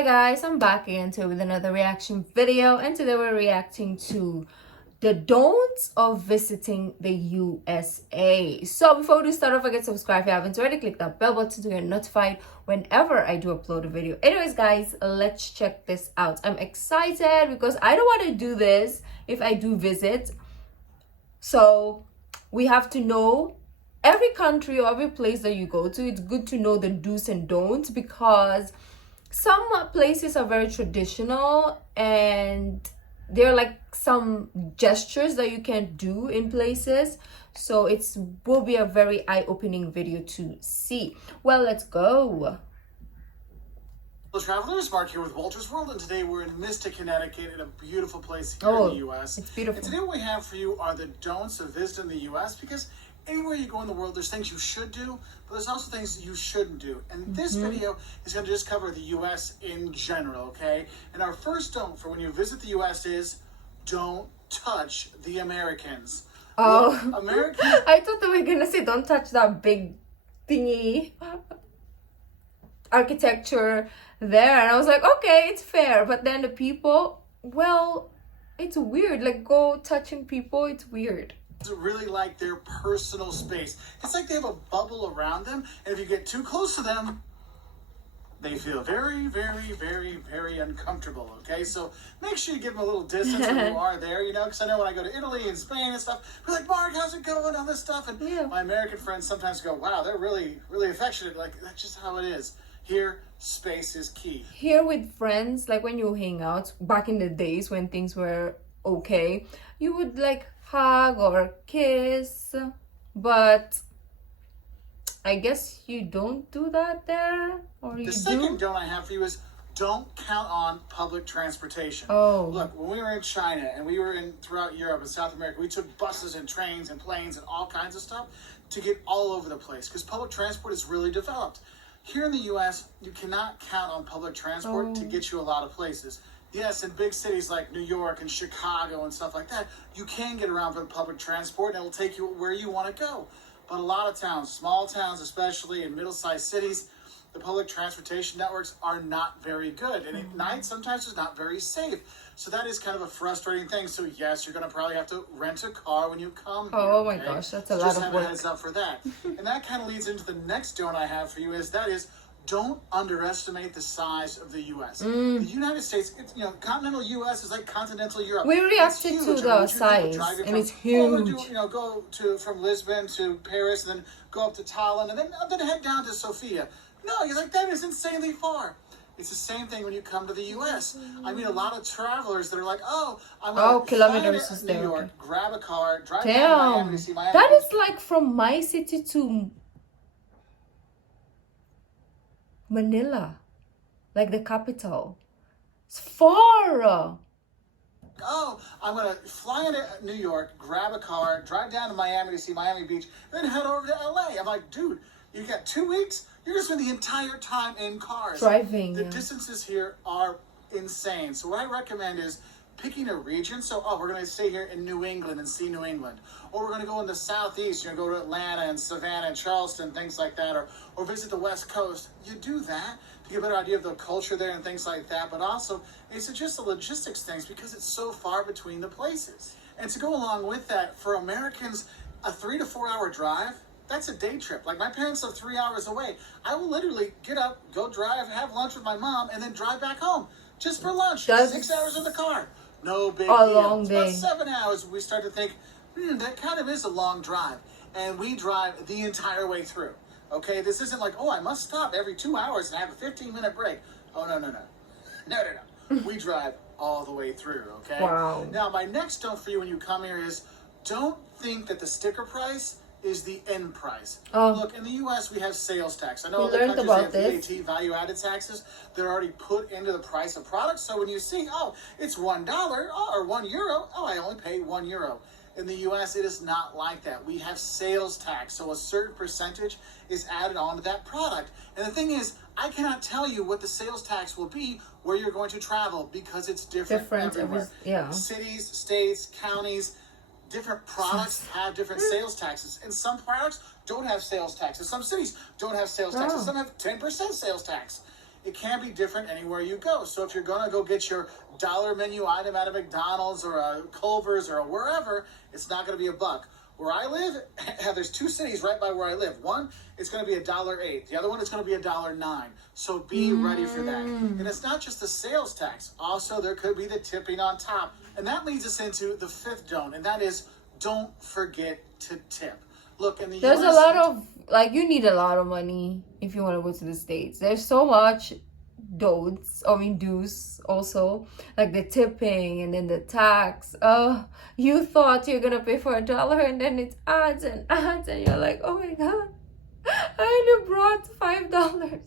Hi guys, I'm back again today with another reaction video, and today we're reacting to the don'ts of visiting the USA. So before we start off, forget to subscribe if you haven't already. Click that bell button to get notified whenever I do upload a video. Anyways guys, let's check this out. I'm excited because I don't want to do this if I do visit. So we have to know every country or every place that you go to. It's good to know the do's and don'ts, because some places are very traditional and there are like some gestures that you can do in places. So it will be a very eye-opening video to see. Well, let's go. Hello travelers, Mark here with Walter's World, and today we're in Mystic, Connecticut, in a beautiful place here in the U.S. It's beautiful. And today what we have for you are the don'ts of visiting the U.S. because anywhere you go in the world, there's things you should do, but there's also things you shouldn't do. And this video is going to just cover the U.S. in general, okay? And our first don't for when you visit the U.S. is don't touch the Americans. Oh, Look, Americans... I thought they were going to say don't touch that big thingy architecture there, and I was like, okay, it's fair. But then the people, well, it's weird. Like, go touching people, it's weird. Really like their personal space. It's like they have a bubble around them, and if you get too close to them, they feel very, very, very, very uncomfortable, okay? So make sure you give them a little distance when you are there, you know, because I know when I go to Italy and Spain and stuff, we're like, Mark, how's it going, all this stuff, and my American friends sometimes go, wow, they're really, really affectionate. Like, that's just how it is. Here, space is key. Here with friends, like when you hang out, back in the days when things were okay, you would like hug or kiss, but I guess you don't do that there, or you do? The second don't I have for you is don't count on public transportation. Oh. Look, when we were in China and we were throughout Europe and South America, we took buses and trains and planes and all kinds of stuff to get all over the place because public transport is really developed. Here in the U.S., you cannot count on public transport to get you a lot of places. Yes, in big cities like New York and Chicago and stuff like that, you can get around with public transport and it will take you where you want to go. But a lot of towns, small towns especially, in middle-sized cities, the public transportation networks are not very good. And at night, sometimes it's not very safe. So that is kind of a frustrating thing. So yes, you're going to probably have to rent a car when you come here. Oh my gosh, that's a lot of work. Just have a heads up for that. And that kind of leads into the next don't I have for you is don't underestimate the size of the U.S. The United States, continental U.S. is like continental Europe. We reacted to the size, and it's huge. Go from Lisbon to Paris, and then go up to Tallinn, and then head down to Sofia. No, you're like, that is insanely far. It's the same thing when you come to the U.S. I mean, a lot of travelers that are like, I'm going to fly to New York, grab a car, drive down to Miami to see Miami. That is like from my city to Manila, like the capital. It's far. I'm going to fly into New York, grab a car, drive down to Miami to see Miami Beach, then head over to L.A. I'm like, dude, you got 2 weeks? You're going to spend the entire time in cars. Driving. The distances here are insane. So what I recommend is picking a region. So, we're going to stay here in New England and see New England. Or we're going to go in the Southeast, go to Atlanta and Savannah and Charleston, things like that. Or visit the West Coast. You do that to get a better idea of the culture there and things like that. But also, it's just the logistics things because it's so far between the places. And to go along with that, for Americans, a 3 to 4 hour drive, that's a day trip. Like, my parents live 3 hours away. I will literally get up, go drive, have lunch with my mom, and then drive back home. Just for lunch. 6 hours in the car. No big deal. Long day. It's about 7 hours. We start to think, that kind of is a long drive. And we drive the entire way through. Okay? This isn't like, I must stop every 2 hours and have a 15-minute break. Oh, no. We drive all the way through, okay? Wow. Now, my next don't for you when you come here is don't think that the sticker price is the end price. Look, in the U.S., we have sales tax. I know other countries have VAT, value-added taxes. They're already put into the price of products. So when you see, it's $1 or €1, I only pay €1. In the U.S., it is not like that. We have sales tax, so a certain percentage is added onto that product. And the thing is, I cannot tell you what the sales tax will be where you're going to travel because it's different everywhere. Cities, states, counties, different products have different sales taxes, and some products don't have sales taxes. Some cities don't have sales taxes. Some have 10% sales tax. it can be different anywhere you go. So if you're going to go get your dollar menu item at a McDonald's or a Culver's or wherever, it's not going to be a buck. Where I live, there's 2 cities right by where I live. One, it's going to be $1.08. The other one, it's going to be $1.09. So be ready for that. And it's not just the sales tax. Also, there could be the tipping on top. And that leads us into the 5th don't, and that is don't forget to tip. Look, in the there's US, a lot of, like, you need a lot of money if you want to go to the States. There's so much dues also, like the tipping and then the tax. You thought you're gonna pay for $1 and then it's ads and you're like, oh my god, I only brought $5.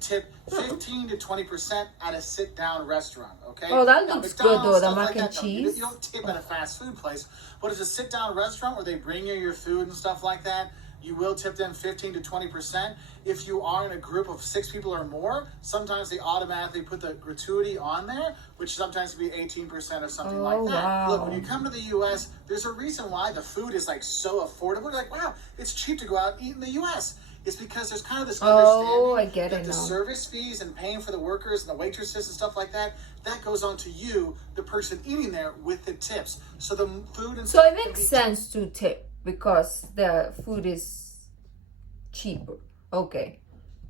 Tip 15 to 20% at a sit-down restaurant, okay? Oh, that looks good though, the mac and cheese. You don't tip at a fast food place, but it's a sit-down restaurant where they bring you your food and stuff like that. You will tip them 15 to 20%. If you are in a group of 6 people or more, sometimes they automatically put the gratuity on there, which sometimes can be 18% or something like that. Wow. Look, when you come to the U.S., there's a reason why the food is like so affordable. You're like, wow, it's cheap to go out and eat in the U.S. It's because there's kind of this understanding I get that it the now. service fees and paying for the workers and the waitresses and stuff like that, that goes on to you, the person eating there, with the tips. So the food and So it makes sense to tip because the food is cheaper. Okay.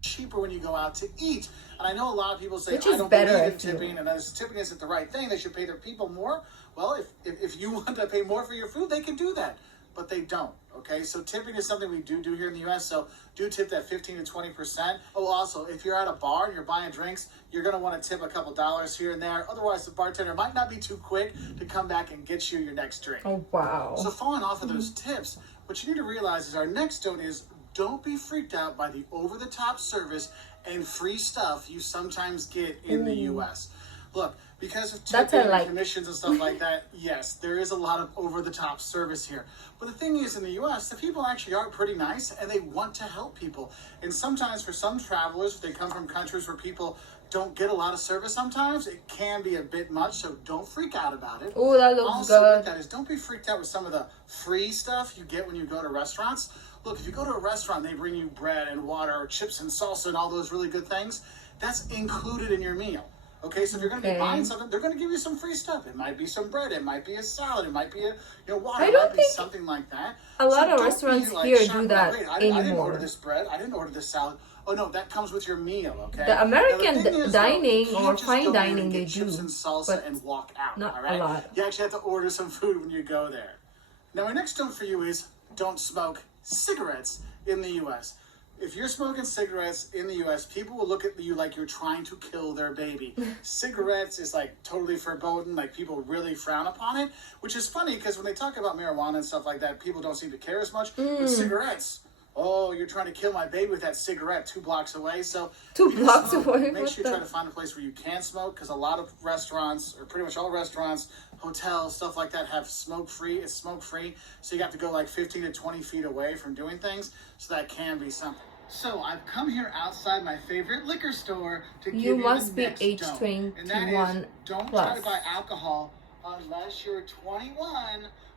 Cheaper when you go out to eat. And I know a lot of people say, Which I is don't better, believe in I feel. tipping, and as tipping isn't the right thing, they should pay their people more. Well, if you want to pay more for your food, they can do that. But they don't, okay? So tipping is something we do here in the U.S., so do tip that 15 to 20%. Oh, also, if you're at a bar and you're buying drinks, you're going to want to tip a couple dollars here and there. Otherwise, the bartender might not be too quick to come back and get you your next drink. Oh, wow. So falling off of those tips, what you need to realize is our next don't is don't be freaked out by the over-the-top service and free stuff you sometimes get in the U.S. Look, because of tipping and commissions and stuff like that, yes, there is a lot of over-the-top service here. But the thing is, in the U.S., the people actually are pretty nice, and they want to help people. And sometimes for some travelers, if they come from countries where people don't get a lot of service sometimes, it can be a bit much, so don't freak out about it. Oh, that looks also, good. with that is don't be freaked out with some of the free stuff you get when you go to restaurants. Look, if you go to a restaurant, they bring you bread and water or chips and salsa and all those really good things. That's included in your meal. Okay, so if you're going to be buying something, they're going to give you some free stuff. It might be some bread, it might be a salad, it might be a water, it might be something like that. A lot of restaurants here do that anymore. I didn't order this bread, I didn't order this salad. Oh no, that comes with your meal, okay? The American dining or fine fine dining, they do. Chips and salsa and walk out, not all right? a lot. You actually have to order some food when you go there. Now, our next don't for you is don't smoke cigarettes in the U.S. If you're smoking cigarettes in the U.S., people will look at you like you're trying to kill their baby. Cigarettes is like totally forbidden, like people really frown upon it, which is funny because when they talk about marijuana and stuff like that, people don't seem to care as much. But cigarettes, oh, you're trying to kill my baby with that cigarette 2 blocks away. So 2 blocks away. Make sure you try to find a place where you can smoke, because a lot of restaurants, or pretty much all restaurants, hotels, stuff like that, have smoke-free. It's smoke-free, so you have to go like 15 to 20 feet away from doing things. So that can be something. So I've come here outside my favorite liquor store to give you the next don't. age 21 and that is, don't try to buy alcohol unless you're 21,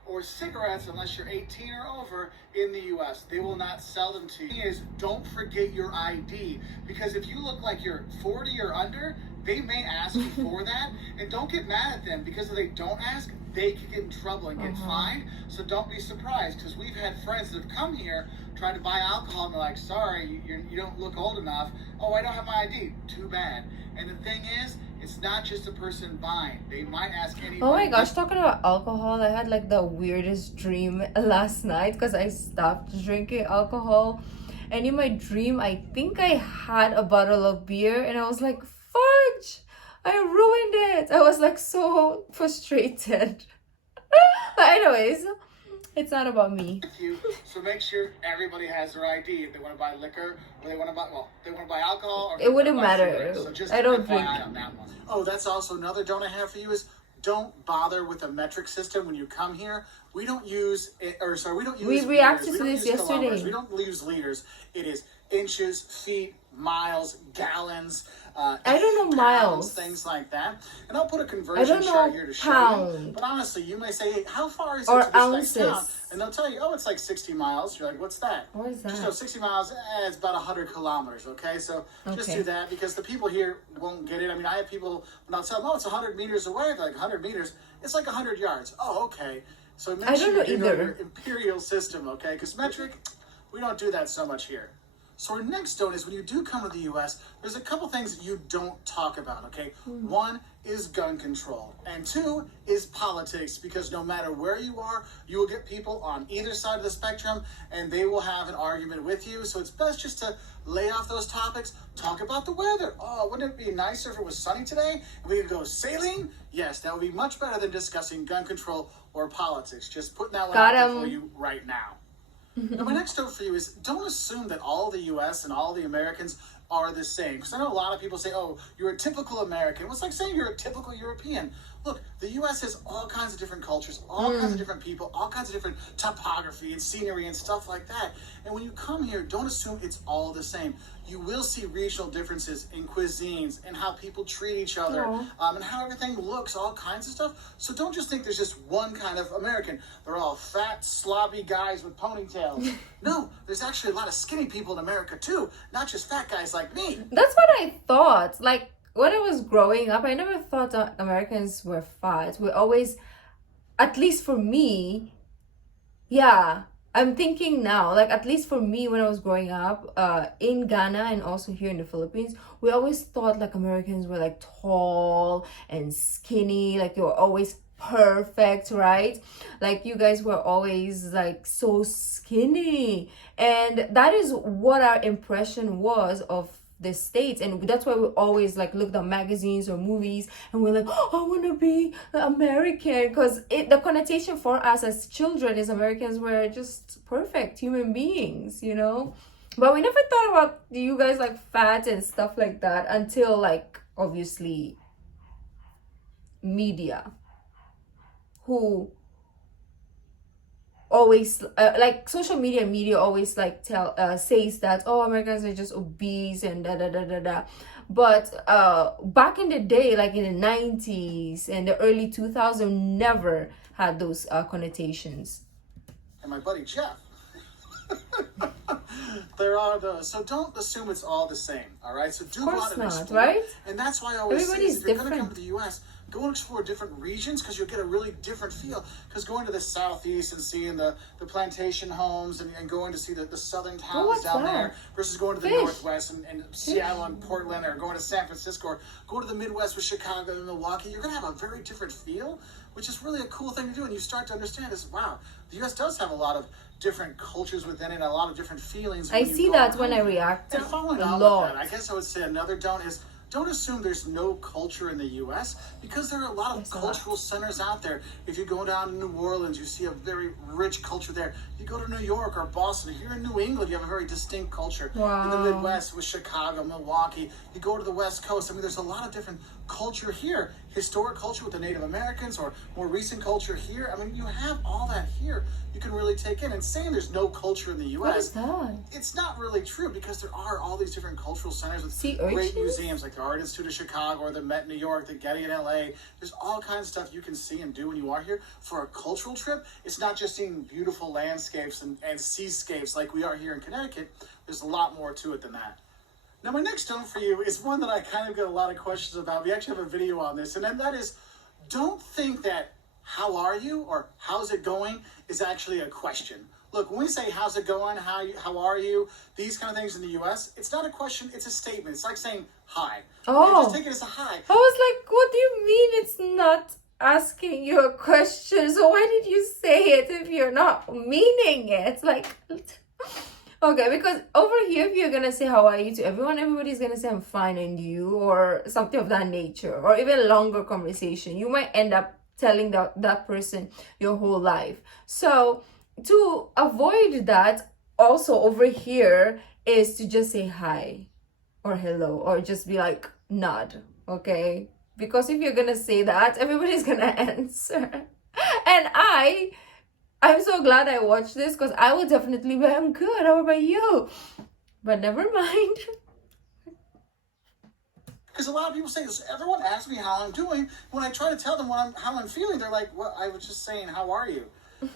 or cigarettes unless you're 18 or over in the U.S. They will not sell them to you. The thing is, don't forget your ID, because if you look like you're 40 or under, they may ask you for that, and don't get mad at them, because if they don't ask, they can get in trouble and get fined. So don't be surprised, because we've had friends that have come here, tried to buy alcohol, and they're like, sorry, you don't look old enough. Oh, I don't have my ID. Too bad. And the thing is, it's not just the person buying. They might ask anybody. Oh my gosh, talking about alcohol, I had like the weirdest dream last night because I stopped drinking alcohol. And in my dream, I think I had a bottle of beer and I was like, fudge! I ruined it! I was like so frustrated. But anyways, it's not about me. So make sure everybody has their ID if they want to buy liquor, or they want to buy alcohol. Or it wouldn't matter. So just I don't drink. On that one. Oh, that's also another don't I have for you is don't bother with a metric system when you come here. We don't use it, we don't use. We reacted liters. to this yesterday. We don't use liters. It is inches, feet, miles, gallons, I don't know pounds, miles. things like that. And I'll put a conversion chart here to show you. But honestly, you may say, hey, how far is it to this next town? And they'll tell you, oh, it's like 60 miles. You're like, what's that? What is that? Just know 60 miles, it's about 100 kilometers, okay? So just do that, because the people here won't get it. I mean, I have people, when I'll tell them, oh, it's 100 meters away, they're like, 100 meters? It's like 100 yards. Oh, okay. So make sure you know your imperial system, okay? Because metric, we don't do that so much here. So our next note is, when you do come to the U.S., there's a couple things that you don't talk about, okay? One is gun control, and two is politics, because no matter where you are, you will get people on either side of the spectrum, and they will have an argument with you. So it's best just to lay off those topics, talk about the weather. Oh, wouldn't it be nicer if it was sunny today and we could go sailing? Yes, that would be much better than discussing gun control or politics. Just putting that one out there for you right now. Now, my next note for you is, don't assume that all the U.S. and all the Americans are the same. Because I know a lot of people say, oh, you're a typical American. Well, it's like saying you're a typical European. Look, the U.S. has all kinds of different cultures, all kinds of different people, all kinds of different topography and scenery and stuff like that. And when you come here, don't assume it's all the same. You will see regional differences in cuisines and how people treat each other, and how everything looks, all kinds of stuff. So don't just think there's just one kind of American. They're all fat, slobby guys with ponytails. No, there's actually a lot of skinny people in America too, not just fat guys like me. That's what I thought. Like, when I was growing up, I never thought that Americans were fat. We always, at least for me, yeah, I'm thinking now, like, at least for me, when I was growing up, in Ghana and also here in the Philippines, we always thought like Americans were like tall and skinny, like they were always perfect, right? Like, you guys were always like so skinny, and that is what our impression was of the States. And that's why we always like looked at magazines or movies and we're like, oh, I want to be American, because the connotation for us as children is Americans were just perfect human beings, you know. But we never thought about you guys like fat and stuff like that until, like, obviously media, who always like social media always like says that, oh, Americans are just obese and da da da da da. But back in the day, like in the 90s and the early 2000s, never had those connotations. And my buddy Jeff, there are those. So don't assume it's all the same, all right? So do go out and explore, right? And that's why I always say, if you're going to come to the U.S., go and explore different regions, because you'll get a really different feel. Because going to the southeast and seeing the plantation homes and going to see the southern towns down there versus going to the northwest and Seattle and Portland, or going to San Francisco, or go to the Midwest with Chicago and Milwaukee, you're going to have a very different feel, which is really a cool thing to do. And you start to understand this, wow, the U.S. does have a lot of different cultures within it, a lot of different feelings. I see that when I react and following a lot. I guess I would say another don't assume there's no culture in the U.S., because there are a lot of cultural centers out there. If you go down to New Orleans, you see a very rich culture there. You go to New York or Boston, here in New England, you have a very distinct culture. In the Midwest with Chicago, Milwaukee, you go to the West Coast. I mean, there's a lot of different culture here. Historic culture with the Native Americans, or more recent culture here. I mean, you have all that here you can really take in. And saying there's no culture in the U.S., it's not really true, because there are all these different cultural centers with great museums, like the Art Institute of Chicago or the Met in New York, the Getty in L.A. There's all kinds of stuff you can see and do when you are here. For a cultural trip, it's not just seeing beautiful landscapes and seascapes like we are here in Connecticut. There's a lot more to it than that. Now, my next note for you is one that I kind of get a lot of questions about. We actually have a video on this, and that is, don't think that how are you or how's it going is actually a question. Look, when we say how's it going, how are you, these kind of things in the U.S., it's not a question, it's a statement. It's like saying hi. Oh. Just take it as a hi. I was like, what do you mean it's not asking you a question? So why did you say it if you're not meaning it? Like, okay, because over here, if you're gonna say how are you to everyone, everybody's gonna say I'm fine, and you, or something of that nature, or even a longer conversation. You might end up telling that person your whole life. So to avoid that, also over here is to just say hi or hello, or just be like nod, okay? Because if you're gonna say that, everybody's gonna answer. And I'm so glad I watched this, because I would definitely be, I'm good, how about you? But never mind. Because a lot of people say this, everyone asks me how I'm doing. When I try to tell them how I'm feeling, they're like, well, I was just saying, how are you?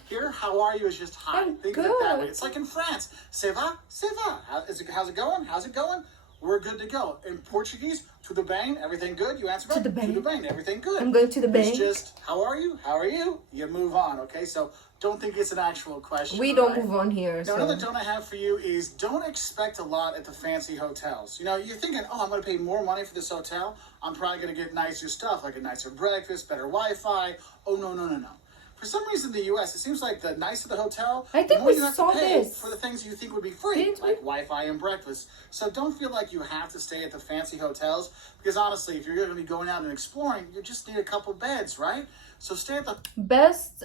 Here, how are you is just hi. Think of it that way. It's like in France. Ça va? Ça va. How's it going? How's it going? We're good to go. In Portuguese, tudo bem, everything good? You answer back, tudo bem, everything good. I'm going to the bank. It's just, how are you? How are you? You move on, okay? So don't think it's an actual question. We don't move on here. Now, another don't I have for you is don't expect a lot at the fancy hotels. You know, you're thinking, oh, I'm going to pay more money for this hotel. I'm probably going to get nicer stuff, like a nicer breakfast, better Wi-Fi. Oh, no, no, no, no. For some reason, in the U.S., it seems like the nicer the hotel, I think the more we you have saw to pay this for the things you think would be free, like Wi-Fi and breakfast. So don't feel like you have to stay at the fancy hotels, because honestly, if you're going to be going out and exploring, you just need a couple beds, right? So stay at the best.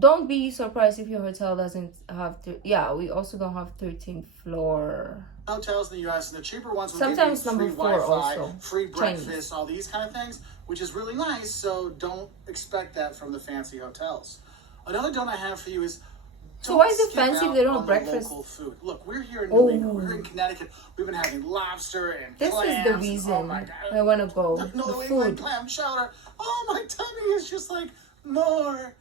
Don't be surprised if your hotel doesn't have to. Yeah, we also don't have 13th floor hotels in the U.S. and the cheaper ones will sometimes give you free number 4 Wi-Fi, also free breakfast, Chinese. all these kind of things, which is really nice. So don't expect that from the fancy hotels. Another don't I have for you is so why is it fancy if they don't have breakfast? Local food. Look, we're here in New England. We're in Connecticut. We've been having lobster and this clams. is the reason oh my God. I want to go. No, the New food. England clam chowder. Oh, my tummy is just like more.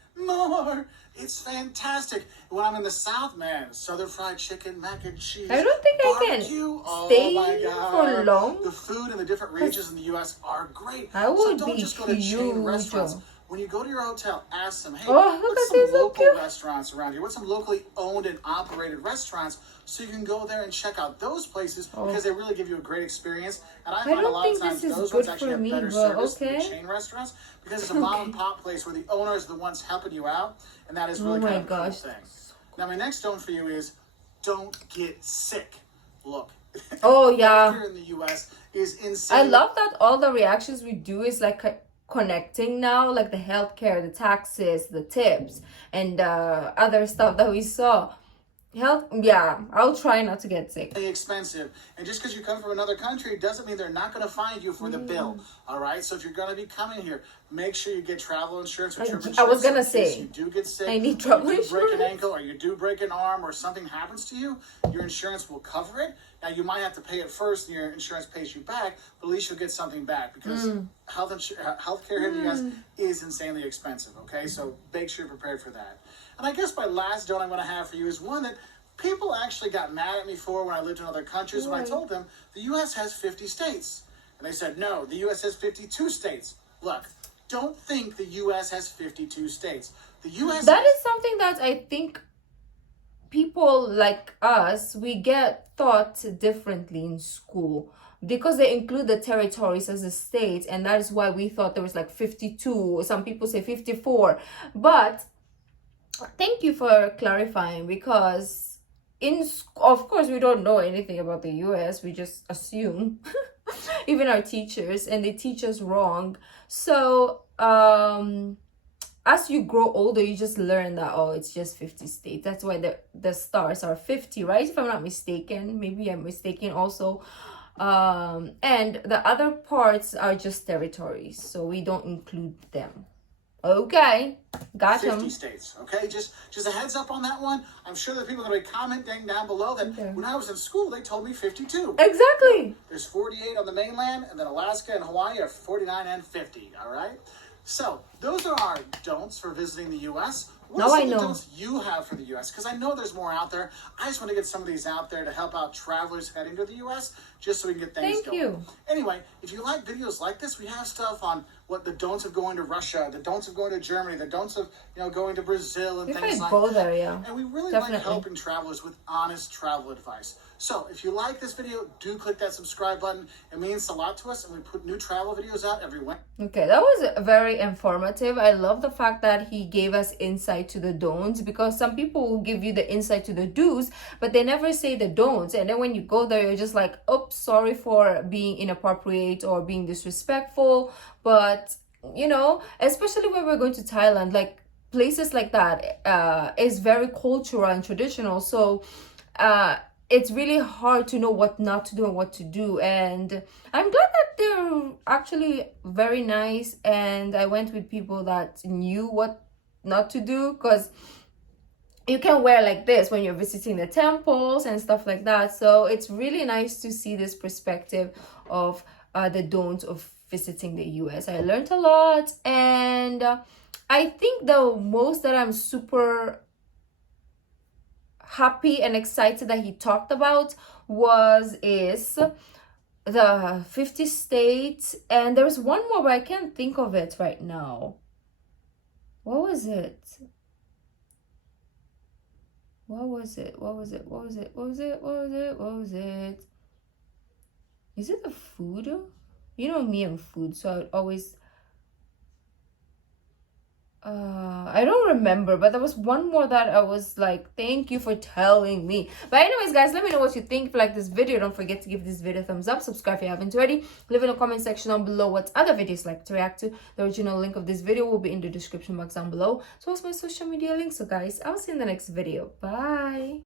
It's fantastic. When I'm in the South, man, southern fried chicken, mac and cheese. I don't think barbecue. I can stay oh my God. for long. The food in the different regions in the U.S. are great. I would so don't be just go to chain huge. restaurants. When you go to your hotel, ask them, hey, Oh, look what's at some this, so local cute. restaurants around here? What's some locally owned and operated restaurants? So you can go there and check out those places because they really give you a great experience. And I find a don't lot of think times this is those good ones actually for have me, better but service than okay. the chain restaurants because it's a mom and pop place where the owners are the ones helping you out. And that is really kind of a cool thing. Now, my next don't for you is don't get sick. Look. Oh, yeah. Here in the U.S. is insane. I love that all the reactions we do is like connecting now, like the healthcare, the taxes, the tips, and other stuff that we saw. I'll try not to get sick. Expensive, and just because you come from another country doesn't mean they're not going to find you for the bill. All right, so if you're going to be coming here, make sure you get travel insurance. I was gonna say, you do get sick, I need travel you do break an insurance. ankle, or you do break an arm, or something happens to you, your insurance will cover it. Now you might have to pay it first, and your insurance pays you back, but at least you'll get something back because healthcare here in the U.S. is insanely expensive. Okay, so make sure you're prepared for that. And I guess my last don't I want to have for you is one that people actually got mad at me for when I lived in other countries when I told them the U.S. has 50 states. And they said, no, the U.S. has 52 states. Look, don't think the U.S. has 52 states. The U.S. That is something that I think people like us, we get taught differently in school because they include the territories as a state, and that is why we thought there was like 52. Some people say 54. But thank you for clarifying, because of course we don't know anything about the US, we just assume even our teachers, and they teach us wrong. So as you grow older, you just learn that it's just 50 states. That's why the stars are 50, right? If I'm not mistaken, maybe I'm mistaken also. And the other parts are just territories, so we don't include them. Okay, got 50 him. states, okay? Just a heads up on that one. I'm sure that people are going to be commenting down below that when I was in school, they told me 52. Exactly. There's 48 on the mainland, and then Alaska and Hawaii are 49 and 50, all right? So, those are our don'ts for visiting the U.S. What are some of the don'ts you have for the U.S.? Because I know there's more out there. I just want to get some of these out there to help out travelers heading to the U.S., just so we can get things going. Thank you. Anyway, if you like videos like this, we have stuff on what the don'ts of going to Russia, the don'ts of going to Germany, the don'ts of going to Brazil, and if things I like go that. there, yeah. And we really Definitely. like helping travelers with honest travel advice. So if you like this video, do click that subscribe button. It means a lot to us, and we put new travel videos out every Wednesday. Okay, that was very informative. I love the fact that he gave us insight to the don'ts, because some people will give you the insight to the do's, but they never say the don'ts. And then when you go there, you're just like, oops, sorry for being inappropriate or being disrespectful. But, especially when we're going to Thailand, like places like that is very cultural and traditional. So, it's really hard to know what not to do and what to do. And I'm glad that they're actually very nice, and I went with people that knew what not to do, because you can wear like this when you're visiting the temples and stuff like that. So it's really nice to see this perspective of the don'ts of visiting the US. I learned a lot, and I think the most that I'm super happy and excited that he talked about is the 50 states, and there's one more, but I can't think of it right now. What was it? Is it the food? You know me and food, so I would always I don't remember, but there was one more that I was like, thank you for telling me. But anyways, guys, let me know what you think. If you like this video, don't forget to give this video a thumbs up, subscribe if you haven't already, leave in the comment section down below what other videos like to react to. The original link of this video will be in the description box down below, so also my social media links. So guys, I'll see you in the next video. Bye.